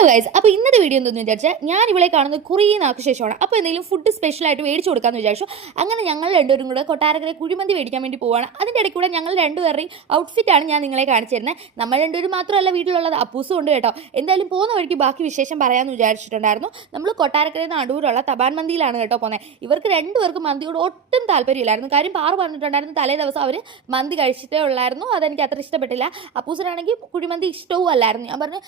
Hello guys, അപ്പോൾ ഇന്നത്തെ video എന്തെന്ന് വിചാരിച്ചാൽ ഞാൻ ഇവളെ കാണുന്നത് കുറേ നാൾക്ക് ശേഷമാണ്. അപ്പോൾ എന്തെങ്കിലും ഫുഡ് സ്പെഷ്യലായിട്ട് മേടിച്ച് കൊടുക്കാമെന്ന് വിചാരിച്ചു. അങ്ങനെ ഞങ്ങൾ രണ്ടുപേരും കൂടെ കൊട്ടാരക്കര കുഴിമന്തി മേടിക്കാൻ വേണ്ടി പോവാണ്. അതിൻ്റെ ഇടയ്ക്ക് കൂടെ ഞങ്ങൾ രണ്ടുപേരുടെയും ഔട്ട്ഫിറ്റാണ് ഞാൻ നിങ്ങളെ കാണിച്ചു തരുന്നത്. നമ്മൾ രണ്ടുപേരും മാത്രമല്ല വീട്ടിലുള്ളത്, അപ്പൂസും ഉണ്ട് കേട്ടോ. എന്തായാലും പോകുന്ന വഴിക്ക് ബാക്കി വിശേഷം പറയാമെന്ന് വിചാരിച്ചിട്ടുണ്ടായിരുന്നു. നമ്മൾ കൊട്ടാരക്കരയിൽ നിന്ന് അടൂരുള്ള തപാൻ മന്തിയിലാണ് കേട്ടോ പോകുന്നത്. ഇവർക്ക് രണ്ടുപേർക്കും മന്തിയോട് ഒട്ടും താല്പര്യമില്ലായിരുന്നു. കാര്യം പാറു പറഞ്ഞിട്ടുണ്ടായിരുന്നു തലേ ദിവസം അവർ മന്തി കഴിച്ചിട്ടേ ഉള്ളായിരുന്നു, അതെനിക്ക് അത്ര ഇഷ്ടപ്പെട്ടില്ല. അപ്പൂസിനാണെങ്കിൽ കുഴിമന്തി ഇഷ്ടവും അല്ലായിരുന്നു. ഞാൻ പറഞ്ഞു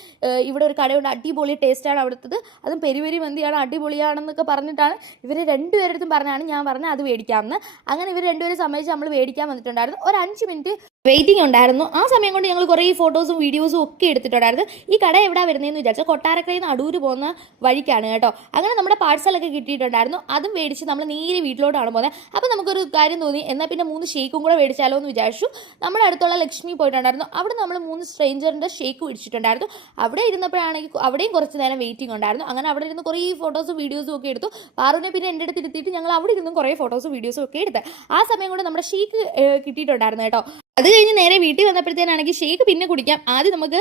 ഇവിടെ ഒരു കടയുണ്ട്, അടിപൊളി ടേസ്റ്റാണ് അവിടുത്തത്, അതും പെരി പെരി മന്തിയാണ്, അടിപൊളിയാണെന്നൊക്കെ പറഞ്ഞിട്ടാണ് ഇവർ രണ്ടുപേരടുത്തും പറഞ്ഞാണ് ഞാൻ പറഞ്ഞത് അത് മേടിക്കാമെന്ന്. അങ്ങനെ ഇവർ രണ്ടുപേരും സമ്മതിച്ച് നമ്മൾ മേടിക്കാൻ വന്നിട്ടുണ്ടായിരുന്നു. ഒരു 5 മിനിറ്റ് വെയിറ്റിംഗ് ഉണ്ടായിരുന്നു. ആ സമയം കൊണ്ട് ഞങ്ങൾ കുറേ ഫോട്ടോസും വീഡിയോസും ഒക്കെ എടുത്തിട്ടുണ്ടായിരുന്നു. ഈ കട എവിടെ വരുന്നതെന്ന് വിചാരിച്ചാൽ കൊട്ടാരക്കരയിൽ നിന്ന് അടൂർ പോകുന്ന വഴിക്കാണ് കേട്ടോ. അങ്ങനെ നമ്മുടെ പാഴ്സലൊക്കെ കിട്ടിയിട്ടുണ്ടായിരുന്നു. അതും മേടിച്ച് നമ്മൾ നേരെ വീട്ടിലോട്ടാണ് പോകുന്നത്. അപ്പോൾ നമുക്കൊരു കാര്യം തോന്നി, എന്നാൽ പിന്നെ 3 ഷേക്കും കൂടെ മേടിച്ചാലോ എന്ന് വിചാരിച്ചു. നമ്മുടെ അടുത്തുള്ള ലക്ഷ്മി പോയിട്ടുണ്ടായിരുന്നു. അവിടെ നമ്മൾ 3 സ്ട്രേഞ്ചറിൻ്റെ ഷേക്ക് മേടിച്ചിട്ടുണ്ടായിരുന്നു. അവിടെ ഇരുന്നപ്പോഴാണെങ്കിൽ അവിടെയും കുറച്ച് നേരം വെയിറ്റിംഗ് ഉണ്ടായിരുന്നു. അങ്ങനെ അവിടെ ഇരുന്ന് കുറേ ഫോട്ടോസും വീഡിയോസും ഒക്കെ എടുത്തു. പാറുവിനെ പിന്നെ എൻ്റെ അടുത്ത് ഇരുത്തിയിട്ട് ഞങ്ങൾ അവിടെ ഇരുന്നും കുറേ ഫോട്ടോസും വീഡിയോസും ഒക്കെ എടുത്ത് ആ സമയം കൊണ്ട് നമ്മുടെ ഷേക്ക് കിട്ടിയിട്ടുണ്ടായിരുന്നു കേട്ടോ. അത് കഴിഞ്ഞ് നേരെ വീട്ടിൽ വന്നപ്പോഴത്തേനാണെങ്കിൽ ഷേക്ക് പിന്നെ കുടിക്കാം, ആദ്യം നമുക്ക്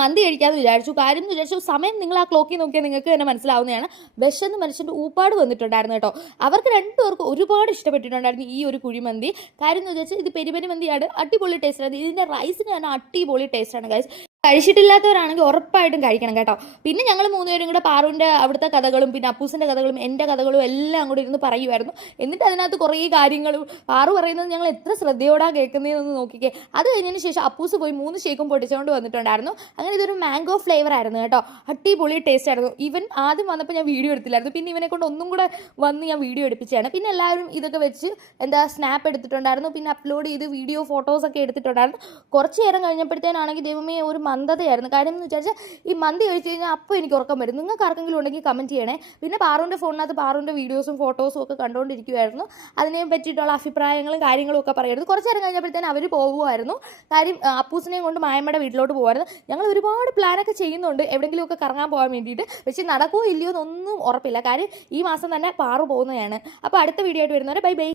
മന്തി കഴിക്കാമെന്ന് വിചാരിച്ചു. കാര്യം എന്ന് വിചാരിച്ചു സമയം നിങ്ങൾ ആ ക്ലോക്കിൽ നോക്കിയാൽ നിങ്ങൾക്ക് തന്നെ മനസ്സിലാവുന്നതാണ്. വിശന്ന് മനുഷ്യൻ്റെ ഊപ്പാട് വന്നിട്ടുണ്ടായിരുന്നു കേട്ടോ. അവർക്ക് രണ്ടുപേർക്കും ഒരുപാട് ഇഷ്ടപ്പെട്ടിട്ടുണ്ടായിരുന്നു ഈ ഒരു കുഴിമന്തി. കാര്യം എന്ന് വിചാരിച്ചാൽ ഇത് പെരി പെരി മന്തിയാണ്, അടിപൊളി ടേസ്റ്റാണ്. ഇതിൻ്റെ റൈസിന് തന്നെ അടിപൊളി ടേസ്റ്റാണ് ഗൈസ്. കഴിച്ചിട്ടില്ലാത്തവരാണെങ്കിൽ ഉറപ്പായിട്ടും കഴിക്കണം കേട്ടോ. പിന്നെ ഞങ്ങൾ 3 പേരും കൂടെ പാറുവിൻ്റെ അവിടുത്തെ കഥകളും പിന്നെ അപ്പൂസിൻ്റെ കഥകളും എൻ്റെ കഥകളും എല്ലാം കൂടി ഇരുന്ന് പറയുമായിരുന്നു. എന്നിട്ട് അതിനകത്ത് കുറേ കാര്യങ്ങളും പാറു പറയുന്നത് ഞങ്ങൾ എത്ര ശ്രദ്ധയോടാണ് കേൾക്കുന്നതെന്ന് നോക്കിക്കേ. അത് കഴിഞ്ഞതിന് ശേഷം അപ്പൂസ് പോയി 3 ഷേക്കും പൊട്ടിച്ചുകൊണ്ട് വന്നിട്ടുണ്ടായിരുന്നു. അങ്ങനെ ഇതൊരു മാംഗോ ഫ്ലേവർ ആയിരുന്നു കേട്ടോ, അടിപൊളി ടേസ്റ്റ് ആയിരുന്നു. ഇവൻ ആദ്യം വന്നപ്പോൾ ഞാൻ വീഡിയോ എടുത്തില്ലായിരുന്നു, പിന്നെ ഇവനെ കൊണ്ട് ഒന്നും കൂടെ വന്ന് ഞാൻ വീഡിയോ എടുപ്പിച്ചതാണ്. പിന്നെ എല്ലാവരും ഇതൊക്കെ വെച്ച് സ്നാപ്പ് എടുത്തിട്ടുണ്ടായിരുന്നു, പിന്നെ അപ്ലോഡ് ചെയ്ത് വീഡിയോ ഫോട്ടോസൊക്കെ എടുത്തിട്ടുണ്ടായിരുന്നു. കുറച്ച് നേരം കഴിഞ്ഞപ്പോഴത്തേനാണെങ്കിൽ ദൈവമേ ഒരു മന്ദതയായിരുന്നു. കാര്യം എന്ന് വിചാരിച്ചാൽ ഈ മന്തി കഴിച്ച് കഴിഞ്ഞാൽ അപ്പോൾ എനിക്ക് ഉറക്കം വരും. നിങ്ങൾക്ക് ആർക്കെങ്കിലും ഉണ്ടെങ്കിൽ കമൻറ്റ് ചെയ്യണേ. പിന്നെ പാറുവിൻ്റെ ഫോണിനകത്ത് പാറുവിൻ്റെ വീഡിയോസും ഫോട്ടോസും ഒക്കെ കണ്ടുകൊണ്ടിരിക്കുമായിരുന്നു. അതിനെ പറ്റിയിട്ടുള്ള അഭിപ്രായങ്ങളും കാര്യങ്ങളും ഒക്കെ പറയുന്നത്. കുറച്ച് നേരം കഴിഞ്ഞപ്പോഴത്തേനും അവർ പോകുമായിരുന്നു. കാര്യം അപ്പൂസിനെയും കൊണ്ട് മായമ്മയുടെ വീട്ടിലോട്ട് പോകുമായിരുന്നു. ഞങ്ങൾ ഒരുപാട് പ്ലാനൊക്കെ ചെയ്യുന്നുണ്ട് എവിടെയെങ്കിലുമൊക്കെ കറങ്ങാൻ പോകാൻ വേണ്ടിയിട്ട്. പക്ഷേ നടക്കുമോ ഇല്ലയോ എന്നൊന്നും ഉറപ്പില്ല. കാര്യം ഈ മാസം തന്നെ പാറു പോകുന്നതാണ്. അപ്പോൾ അടുത്ത വീഡിയോ ആയിട്ട് വരുന്നവരെ ബൈ ബൈ.